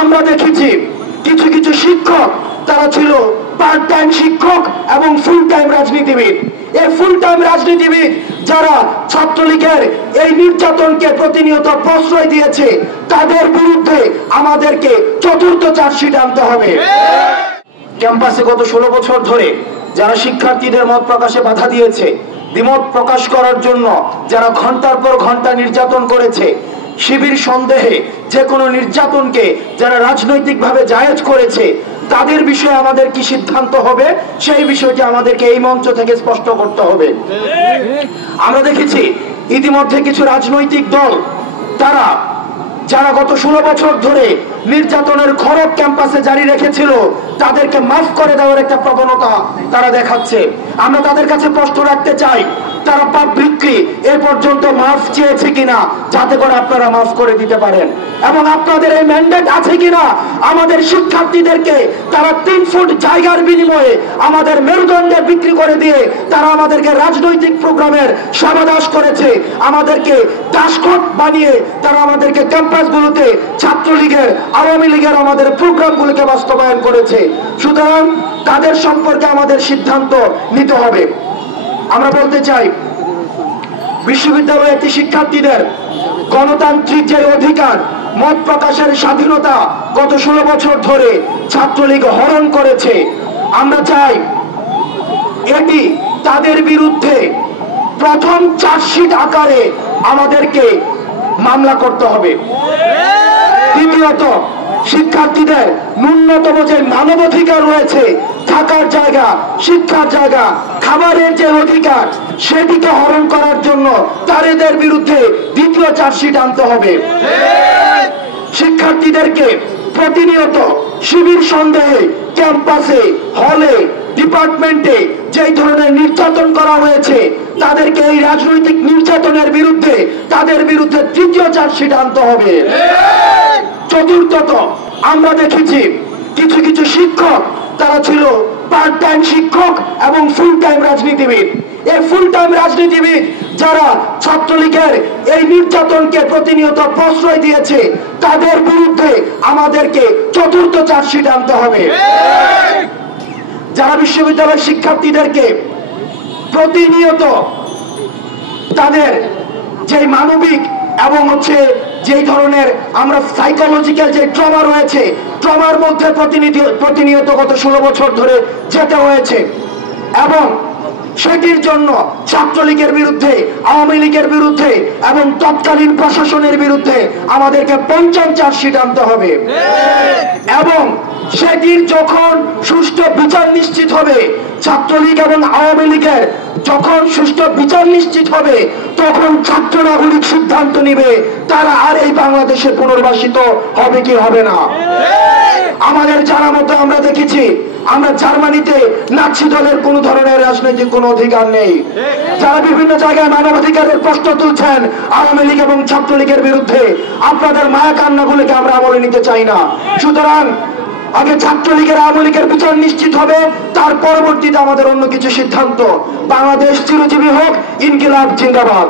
আমরা দেখেছি কিছু কিছু শিক্ষক তারা ছিল পার্ট টাইম শিক্ষক এবং ফুল টাইম রাজনীতিবিদ। এই ফুল টাইম রাজনীতিবিদ যারা ছাত্রলীগের এই নির্যাতনকে প্রতিনিয়ত প্রশ্রয় দিয়েছে, তাদের বিরুদ্ধে আমাদেরকে চতুর্থ চার্জশিট আনতে হবে। ক্যাম্পাসে গত 16 বছর ধরে যারা শিক্ষার্থীদের মত প্রকাশে বাধা দিয়েছে, দ্বিমত প্রকাশ করার জন্য যারা ঘন্টার পর ঘন্টা নির্যাতন করেছে, শিবির সন্দেহে যে কোনো নির্যাতনকে যারা রাজনৈতিকভাবে জায়েজ করেছে, তাদের বিষয়ে আমাদের কি সিদ্ধান্ত হবে সেই বিষয়টি আমাদেরকে এই মঞ্চ থেকে স্পষ্ট করতে হবে। আমরা দেখেছি ইতিমধ্যে কিছু রাজনৈতিক দল যারা গত 16 বছর ধরে নির্যাতনের খড়গ ক্যাম্পাসে জারি রেখেছিল, তাদেরকে মাফ করে দেওয়ার একটা প্রবণতা তারা দেখাচ্ছে। আমরা তাদের কাছে প্রশ্ন রাখতে চাই, তারা পাবলিকলি এ পর্যন্ত মাফ চেয়েছে কিনা, যাতে করে আপনারা মাফ করে দিতে পারেন। এবং আপনাদের এই ম্যান্ডেট আছে কিনা আমাদের শিক্ষার্থীদেরকে তারা 3 ফুট জায়গার বিনিময়ে আমাদের মেরুদণ্ডে বিক্রি করে দিয়ে তারা আমাদেরকে রাজনৈতিক প্রোগ্রামের সমাবেশ করেছে, আমাদেরকে দাসখত বানিয়ে তারা আমাদেরকে ক্যাম্পাসগুলোতে ছাত্রলীগের, আওয়ামী লীগের আমাদের প্রোগ্রামগুলোকে বাস্তবায়ন করেছে। সুতরাং তাদের সম্পর্কে আমাদের সিদ্ধান্ত নিতে হবে। আমরা বলতে চাই, বিশ্ববিদ্যালয়ের শিক্ষার্থীদের গণতান্ত্রিক যে অধিকার, মত প্রকাশের স্বাধীনতা গত 16 বছর ধরে ছাত্রলীগ হরণ করেছে। আমরা চাই এটি তাদের বিরুদ্ধে প্রথম চার্জশিট আকারে আমাদেরকে মামলা করতে হবে। দ্বিতীয়ত, শিক্ষার্থীদের ন্যূনতম যে মানবাধিকার রয়েছে, থাকার জায়গা, শিক্ষার জায়গা, খাবারের যে অধিকার, সেটিকে হরণ করার জন্য তাদের বিরুদ্ধে দ্বিতীয় চার্জশিট আনতে হবে। শিক্ষার্থীদেরকে প্রতিনিয়ত শিবির সন্দেহে ক্যাম্পাসে, হলে, ডিপার্টমেন্টে যেই ধরনের নির্যাতন করা হয়েছে, তাদেরকে এই রাজনৈতিক নির্যাতনের বিরুদ্ধে তাদের বিরুদ্ধে তৃতীয় চার্জশিট আনতে হবে। চতুর্থত, আমরা দেখেছি কিছু কিছু শিক্ষক তারা ছিল পার্ট টাইম শিক্ষক এবং ফুল টাইম রাজনীতিবিদ। এই ফুল টাইম রাজনীতিবিদ যারা ছাত্রলীগের এই নির্যাতনকে প্রতিনিয়ত প্রশ্রয় দিয়েছে, তাদের বিরুদ্ধে আমাদেরকে চতুর্থ চার্জশিট আনতে হবে। যারা বিশ্ববিদ্যালয়ের শিক্ষার্থীদেরকে প্রতিনিয়ত তাদের যে মানবিক এবং যেই ধরনের আমরা সাইকোলজিক্যাল যে ট্রমা রয়েছে, ট্রমার মধ্যে প্রতিনিয়ত গত 16 বছর ধরে যেতে হয়েছে, এবং সেটির জন্য ছাত্রলীগের বিরুদ্ধে, আওয়ামী লীগের বিরুদ্ধে এবং তৎকালীন প্রশাসনের বিরুদ্ধে আমাদেরকে পঞ্চম চার্জশিট আনতে হবে। এবং সেটির যখন সুষ্ঠু বিচার নিশ্চিত হবে, ছাত্রলীগ এবং আওয়ামী লীগের যখন সুষ্ঠু বিচার নিশ্চিত হবে, তখন ছাত্র নাগরিক সিদ্ধান্ত নিবে তারা আর এই বাংলাদেশে পুনর্বাসিত হবে কি হবে না। আমাদের জানা মতো আমরা দেখেছি, আমরা জার্মানিতে নাৎসি দলের কোন ধরনের রাজনৈতিক কোন অধিকার নেই। যারা বিভিন্ন জায়গায় মানবাধিকারের প্রশ্ন তুলছেন আওয়ামী লীগ এবং ছাত্রলীগের বিরুদ্ধে, আপনাদের মায়া কান্নাগুলিকে আমরা আমলে নিতে চাই না। সুতরাং আগে ছাত্রলীগের, আওয়ামী লীগের বিচার নিশ্চিত হবে, তার পরবর্তীতে আমাদের অন্য কিছু সিদ্ধান্ত। বাংলাদেশ চিরজীবী হোক, ইনকিলাব জিন্দাবাদ।